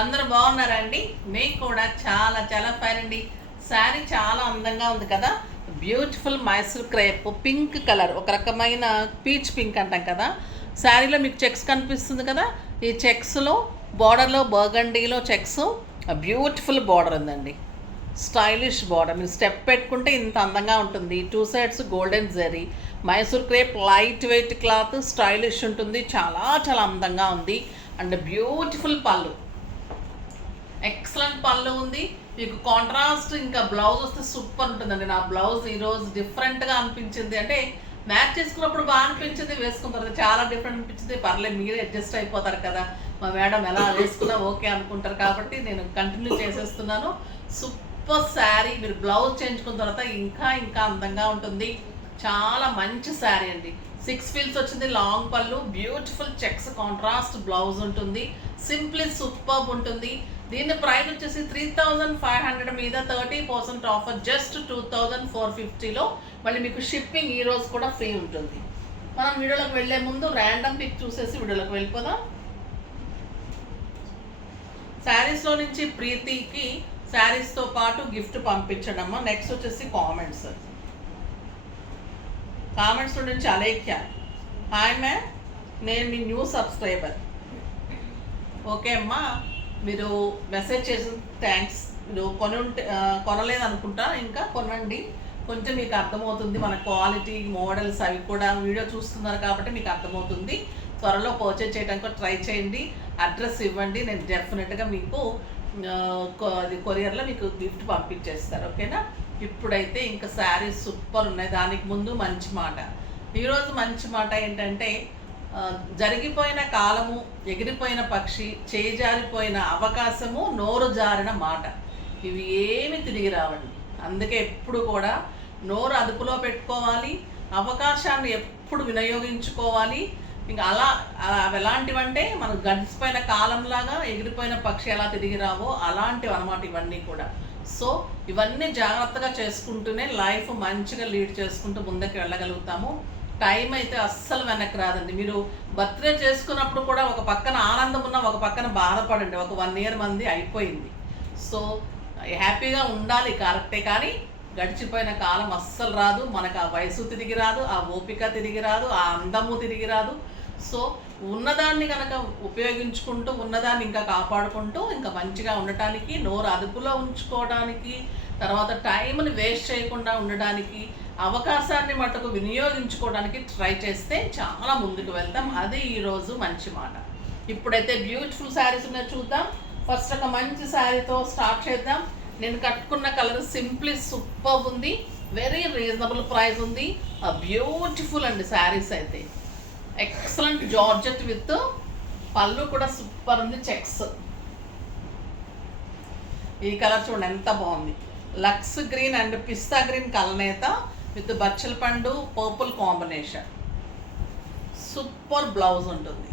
అందరూ బాగున్నారా అండి? నేను కూడా చాలా చాలా ఫైన్ అండి. శారీ చాలా అందంగా ఉంది కదా. Beautiful Mysore crepe pink colour, ఒక రకమైన పీచ్ పింక్ అంటాం కదా. శారీలో మీకు చెక్స్ కనిపిస్తుంది కదా. ఈ చెక్స్లో బార్డర్లో బర్గండీలో చెక్స్ బ్యూటిఫుల్ బార్డర్ ఉందండి. స్టైలిష్ బార్డర్, మీరు స్టెప్ పెట్టుకుంటే ఇంత అందంగా ఉంటుంది. Two sides golden zari, Mysore crepe light weight cloth, stylish ఉంటుంది. చాలా చాలా అందంగా ఉంది. అండ్ బ్యూటిఫుల్ పళ్ళు, ఎక్సలెంట్ పళ్ళు ఉంది. మీకు కాంట్రాస్ట్ ఇంకా బ్లౌజ్ వస్తే సూపర్ ఉంటుందండి. నా బ్లౌజ్ ఈరోజు డిఫరెంట్గా అనిపించింది. అంటే మ్యాచ్ చేసుకున్నప్పుడు బాగా అనిపించింది, వేసుకున్న తర్వాత చాలా డిఫరెంట్ అనిపించింది. పర్లేదు, మీరే అడ్జస్ట్ అయిపోతారు కదా, మా మేడం ఎలా వేసుకున్నా ఓకే అనుకుంటారు కాబట్టి నేను కంటిన్యూ చేసేస్తున్నాను. సూపర్ శారీ, మీరు బ్లౌజ్ చేయించుకున్న తర్వాత ఇంకా ఇంకా అందంగా ఉంటుంది. చాలా మంచి శారీ అండి. 6 ఫీల్స్ వచ్చింది, లాంగ్ పళ్ళు, బ్యూటిఫుల్ చెక్స్, కాంట్రాస్ట్ బ్లౌజ్ ఉంటుంది. సింప్లీ సూపర్ ఉంటుంది. దీని ప్రైస్ వచ్చేసి 3500 మీద 30% ఆఫర్, జస్ట్ 2450లో. మళ్ళీ మీకు షిప్పింగ్ ఈ రోజు కూడా ఫ్రీ ఉంటుంది. మనం వీడియోలోకి వెళ్ళే ముందు ర్యాండమ్ పిక్ చూసేసి వీడియోలోకి వెళ్ళిపోదాం. శారీస్లో నుంచి ప్రీతికి శారీస్తో పాటు గిఫ్ట్ పంపించడమ్మా. నెక్స్ట్ వచ్చేసి కామెంట్స్లో నుంచి అలేఖ్య, హాయ్ మ్యామ్, నేను మీ న్యూ సబ్స్క్రైబర్. ఓకే అమ్మా, మీరు మెసేజ్ చేసిన థ్యాంక్స్. మీరు కొనలేదు అనుకుంటా, ఇంకా కొనండి. కొంచెం మీకు అర్థమవుతుంది మన క్వాలిటీ, మోడల్స్ అవి కూడా వీడియో చూస్తున్నారు కాబట్టి మీకు అర్థమవుతుంది. త్వరలో పర్చేజ్ చేయడానికి ట్రై చేయండి. అడ్రస్ ఇవ్వండి, నేను డెఫినెట్గా మీకు కొరియర్లో మీకు గిఫ్ట్ పంపించేస్తారు. ఓకేనా? ఇప్పుడైతే ఇంకా శారీస్ సూపర్ ఉన్నాయి. దానికి ముందు మంచి మాట. ఈరోజు మంచి మాట ఏంటంటే, జరిగిపోయిన కాలము, ఎగిరిపోయిన పక్షి, చేజారిపోయిన అవకాశము, నోరు జారిన మాట, ఇవి ఏమి తిరిగి రావండి. అందుకే ఎప్పుడు కూడా నోరు అదుపులో పెట్టుకోవాలి, అవకాశాన్ని ఎప్పుడు వినియోగించుకోవాలి. ఇంకా అలా అవి ఎలాంటివంటే, మనకు గడిచిపోయిన కాలంలాగా ఎగిరిపోయిన పక్షి ఎలా తిరిగి రావో అలాంటివి అన్నమాట ఇవన్నీ కూడా. సో ఇవన్నీ జాగ్రత్తగా చేసుకుంటూనే లైఫ్ మంచిగా లీడ్ చేసుకుంటూ ముందుకు వెళ్ళగలుగుతాము. టైం అయితే అస్సలు వెనక్కి రాదండి. మీరు బర్త్డే చేసుకున్నప్పుడు కూడా ఒక పక్కన ఆనందం ఉన్న, ఒక పక్కన బాధపడండి. ఒక 1 year మంది అయిపోయింది. సో హ్యాపీగా ఉండాలి, కరెక్టే. కానీ గడిచిపోయిన కాలం అస్సలు రాదు. మనకు ఆ వయసు తిరిగి రాదు, ఆ ఓపిక తిరిగి రాదు, ఆ అందము తిరిగి రాదు. సో ఉన్నదాన్ని కనుక ఉపయోగించుకుంటూ, ఉన్నదాన్ని ఇంకా కాపాడుకుంటూ, ఇంకా మంచిగా ఉండటానికి, నోరు అదుపులో ఉంచుకోవడానికి, తర్వాత టైంని వేస్ట్ చేయకుండా ఉండడానికి, అవకాశాన్ని మటుకు వినియోగించుకోవడానికి ట్రై చేస్తే చాలా ముందుకు వెళ్తాం. అది ఈరోజు మంచి మాట. ఇప్పుడైతే బ్యూటిఫుల్ శారీస్ ఉన్నాయి, చూద్దాం. ఫస్ట్ ఒక మంచి శారీతో స్టార్ట్ చేద్దాం. నేను కట్టుకున్న కలర్ సింప్లీ సూపర్ ఉంది, వెరీ రీజనబుల్ ప్రైస్ ఉంది. బ్యూటిఫుల్ అండి శారీస్ అయితే. ఎక్సలెంట్ జార్జెట్ విత్ పళ్ళు కూడా సూపర్ ఉంది, చెక్స్. ఈ కలర్ చూడండి ఎంత బాగుంది. లక్స్ గ్రీన్ అండ్ పిస్తా గ్రీన్ కలనేత విత్ బచ్చల పండు పర్పుల్ కాంబినేషన్. సూపర్ బ్లౌజ్ ఉంటుంది.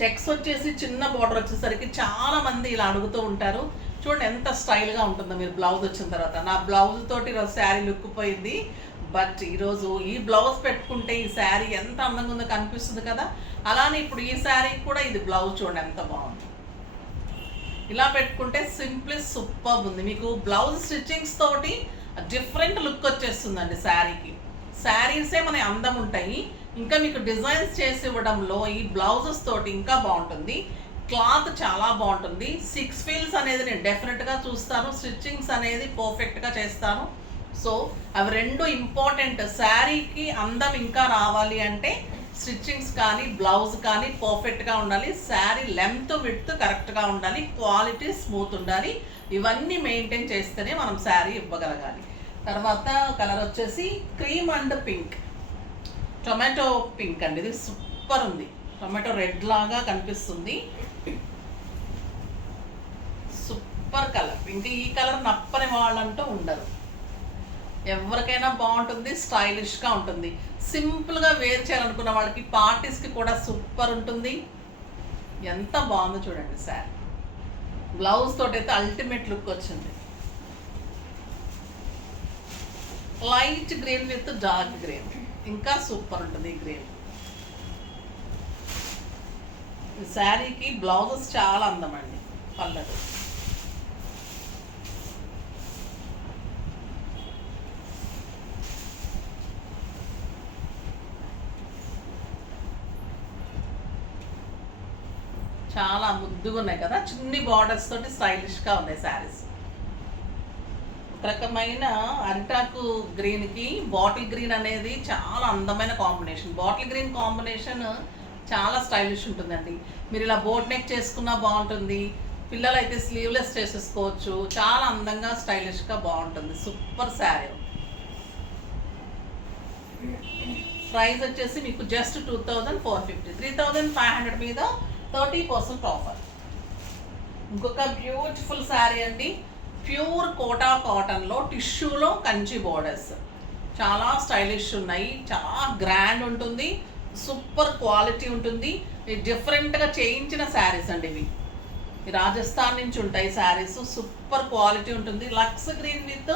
చెక్స్ వచ్చేసి చిన్న బార్డర్ వచ్చేసరికి చాలా మంది ఇలా అడుగుతూ ఉంటారు. చూడండి ఎంత స్టైల్గా ఉంటుందో మీరు బ్లౌజ్ వచ్చిన తర్వాత. నా బ్లౌజ్ తోటి ఈరోజు శారీ లుక్ పోయింది. బట్ ఈరోజు ఈ బ్లౌజ్ పెట్టుకుంటే ఈ శారీ ఎంత అందంగా ఉందో కనిపిస్తుంది కదా. అలానే ఇప్పుడు ఈ శారీ కూడా ఇది బ్లౌజ్ చూడండి ఎంత బాగుంది. ఇలా పెట్టుకుంటే సింప్లీ సూపర్ ఉంది. మీకు బ్లౌజ్ స్టిచ్చింగ్స్ తోటి డిఫరెంట్ లుక్ వచ్చేస్తుందండి శారీకి. శారీసే మన అందం ఉంటాయి, ఇంకా మీకు డిజైన్స్ చేసి ఇవ్వడంలో ఈ బ్లౌజెస్ తోటి ఇంకా బాగుంటుంది. క్లాత్ చాలా బాగుంటుంది. 6 ఫీల్స్ అనేది నేను డెఫినెట్గా చూస్తాను, స్టిచ్చింగ్స్ అనేది పర్ఫెక్ట్గా చేస్తాను. సో అవి రెండు ఇంపార్టెంట్. శారీకి అందం ఇంకా రావాలి అంటే స్టిచ్చింగ్స్ కానీ బ్లౌజ్ కానీ పర్ఫెక్ట్గా ఉండాలి. శారీ లెంత్ విడ్త్ కరెక్ట్గా ఉండాలి, క్వాలిటీ స్మూత్ ఉండాలి. ఇవన్నీ మెయింటైన్ చేస్తేనే మనం శారీ ఇవ్వగలగాలి. తర్వాత కలర్ వచ్చేసి cream and pink, tomato pink అండి. ఇది సూపర్ ఉంది, టొమాటో రెడ్ లాగా కనిపిస్తుంది. Super colour. ఇంకా ఈ కలర్ నప్పని వాళ్ళంటూ ఉండరు, ఎవరికైనా బాగుంటుంది, స్టైలిష్గా ఉంటుంది. సింపుల్గా వేర్ చేయాలనుకున్న వాళ్ళకి, పార్టీస్కి కూడా సూపర్ ఉంటుంది. ఎంత బాగుందో చూడండి శారీ. బ్లౌజ్ తోటి అయితే అల్టిమేట్ లుక్ వచ్చింది. Light green with dark green, ఇంకా సూపర్ ఉంటుంది ఈ గ్రీన్. ఈ శారీకి బ్లౌజెస్ చాలా అందమండి. పల్లెటూ చాలా ముద్దుగా ఉన్నాయి కదా, చిన్ని బార్డర్స్ తోటి స్టైలిష్గా ఉన్నాయి శారీస్. ఒక రకమైన అరిటాకు గ్రీన్కి బాటిల్ గ్రీన్ అనేది చాలా అందమైన కాంబినేషన్. బాటిల్ గ్రీన్ కాంబినేషన్ చాలా స్టైలిష్ ఉంటుందండి. మీరు ఇలా బోట్ నెక్ చేసుకున్నా బాగుంటుంది, పిల్లలు అయితే స్లీవ్లెస్ చేసేసుకోవచ్చు. చాలా అందంగా స్టైలిష్గా బాగుంటుంది. సూపర్ శారీ. ప్రైస్ వచ్చేసి మీకు జస్ట్ 2450, 3500 మీద 30% ఆఫర్. ఇంకొక బ్యూటిఫుల్ శారీ అండి, ప్యూర్ కోటా కాటన్లో టిష్యూలో కంచి బోర్డర్స్. చాలా స్టైలిష్ ఉన్నాయి, చాలా గ్రాండ్ ఉంటుంది, సూపర్ క్వాలిటీ ఉంటుంది. డిఫరెంట్గా చేయించిన శారీస్ అండి ఇవి. రాజస్థాన్ నుంచి ఉంటాయి శారీస్. సూపర్ క్వాలిటీ ఉంటుంది. లక్స్ green with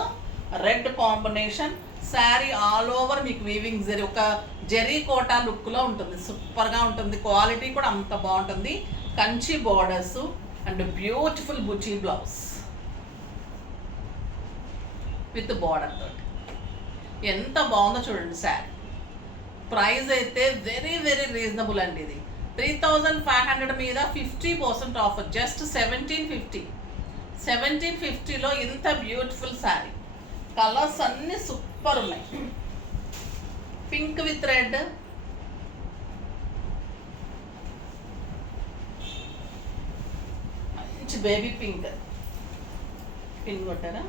red combination. Sari all over మీకు వీవింగ్ జరీ, ఒక జరీ కోటా లుక్లో ఉంటుంది. సూపర్గా ఉంటుంది. క్వాలిటీ కూడా అంత బాగుంటుంది. కంచి బోర్డర్స్ అండ్ బ్యూటిఫుల్ బుచీ బ్లౌజ్ విత్ బార్డర్ తోటి. ఎంత బాగుందో చూడండి శారీ. ప్రైస్ అయితే వెరీ వెరీ రీజనబుల్ అండి. ఇది 3500 మీద 50% ఆఫర్. జస్ట్ 1750. 1750లో ఇంత బ్యూటిఫుల్ శారీ. కలర్స్ అన్నీ సూపర్ ఉన్నాయి. పింక్ విత్ రెడ్, మంచి బేబీ పింక్. పింక్ కొట్టారా?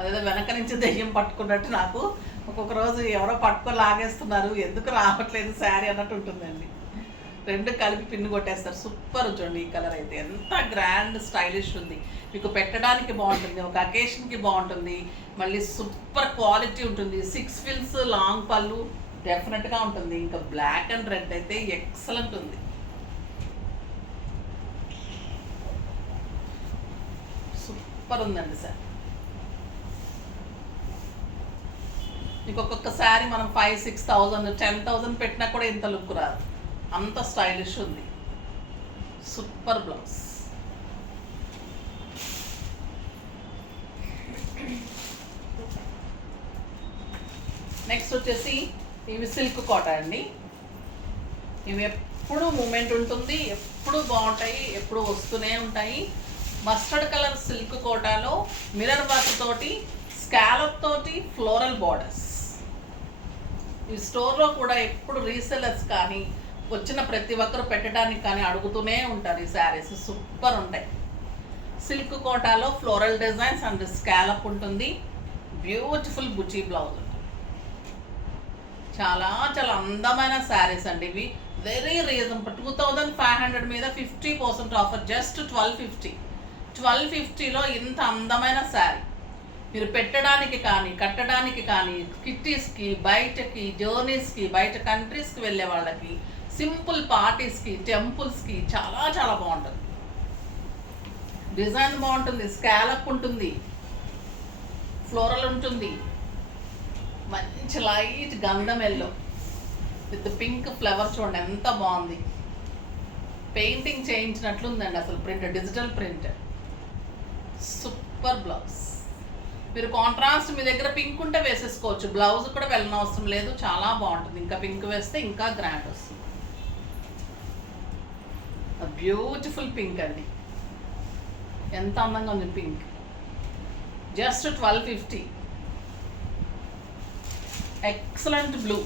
అదేదో వెనక నుంచి దెయ్యం పట్టుకున్నట్టు నాకు ఒక్కొక్క రోజు ఎవరో పట్టుకొని లాగేస్తున్నారు, ఎందుకు రావట్లేదు శారీ అన్నట్టు ఉంటుందండి. రెండు కలిపి పిన్ను కొట్టేస్తారు. సూపర్. చూడండి ఈ కలర్ అయితే ఎంత గ్రాండ్ స్టైలిష్ ఉంది. మీకు పెట్టడానికి బాగుంటుంది, ఒక అకేషన్కి బాగుంటుంది. మళ్ళీ సూపర్ క్వాలిటీ ఉంటుంది. 6 ఫిల్స్ లాంగ్ పళ్ళు డెఫినెట్గా ఉంటుంది. ఇంకా బ్లాక్ అండ్ రెడ్ అయితే ఎక్సలెంట్ ఉంది. సూపర్ ఉందండి సార్. మీకు ఒక్కొక్క శారీ మనం 5,000-6,000 10,000 పెట్టినా కూడా ఇంత లుక్ రాదు, అంత స్టైలిష్ ఉంది. Super blouse. నెక్స్ట్ వచ్చేసి ఇవి సిల్క్ కోటా అండి. ఇవి ఎప్పుడు మూమెంట్ ఉంటుంది, ఎప్పుడు బాగుంటాయి, ఎప్పుడు వస్తూనే ఉంటాయి. మస్టర్డ్ కలర్ సిల్క్ కోటాలో మిర్రర్ వర్క్ తోటి, స్కాలప్ తోటి ఫ్లోరల్ బార్డర్స్. ఈ స్టోర్లో కూడా ఎప్పుడు రీసెలర్స్ కానీ వచ్చిన ప్రతి ఒక్కరు పెట్టడానికి కానీ అడుగుతూనే ఉంటారు. ఈ శారీస్ సూపర్ ఉంటాయి. సిల్క్ కోటాలో ఫ్లోరల్ డిజైన్స్ అండ్ స్కాలప్ ఉంటుంది. బ్యూటిఫుల్ బుచీ బ్లౌజ్. చాలా చాలా అందమైన శారీస్ అండి ఇవి. Very reasonable. 2500 మీద 50% ఆఫర్. జస్ట్ 1250. 1250లో ఇంత అందమైన శారీ మీరు పెట్టడానికి కానీ కట్టడానికి కానీ, కిట్టీస్కి, బయటకి, జర్నీస్కి, బయట కంట్రీస్కి వెళ్ళే వాళ్ళకి, సింపుల్ పార్టీస్కి, టెంపుల్స్కి చాలా చాలా బాగుంటుంది. డిజైన్ బాగుంటుంది, స్కాలప్ ఉంటుంది, ఫ్లోరల్ ఉంటుంది, మంచి లైట్ గంధం ఎల్లో విత్ పింక్ ఫ్లవర్. చూడండి ఎంత బాగుంది. పెయింటింగ్ చేయించినట్లుందండి అసలు. Print, digital print. Super blouse. మీరు కాంట్రాస్ట్ మీ దగ్గర పింక్ ఉంటే వేసేసుకోవచ్చు, బ్లౌజ్ కూడా వెళ్ళనవసరం లేదు. చాలా బాగుంటుంది. ఇంకా పింక్ వేస్తే ఇంకా గ్రాండ్ వస్తుంది. బ్యూటిఫుల్ పింక్ అండి, ఎంత అందంగా ఉంది పింక్. జస్ట్ 1250. ఎక్సలెంట్ బ్లూ,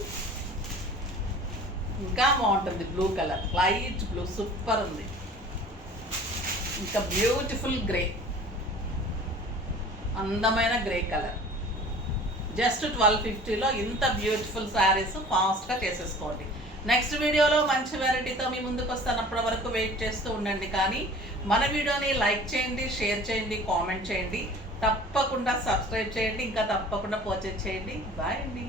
ఇంకా బాగుంటుంది. Blue colour, light blue, super ఉంది. ఇంకా బ్యూటిఫుల్ గ్రే, అందమైన గ్రే కలర్. జస్ట్ 1250లో ఇంత బ్యూటిఫుల్ శారీస్ ఫాస్ట్గా చేసేసుకోండి. నెక్స్ట్ వీడియోలో మంచి వెరైటీతో మీ ముందుకు వస్తాను. అప్పటి వరకు వెయిట్ చేస్తూ ఉండండి. కానీ మన వీడియోని లైక్ చేయండి, షేర్ చేయండి, కామెంట్ చేయండి, తప్పకుండా సబ్స్క్రైబ్ చేయండి, ఇంకా తప్పకుండా పర్చేజ్ చేయండి. బాయ్ అండి.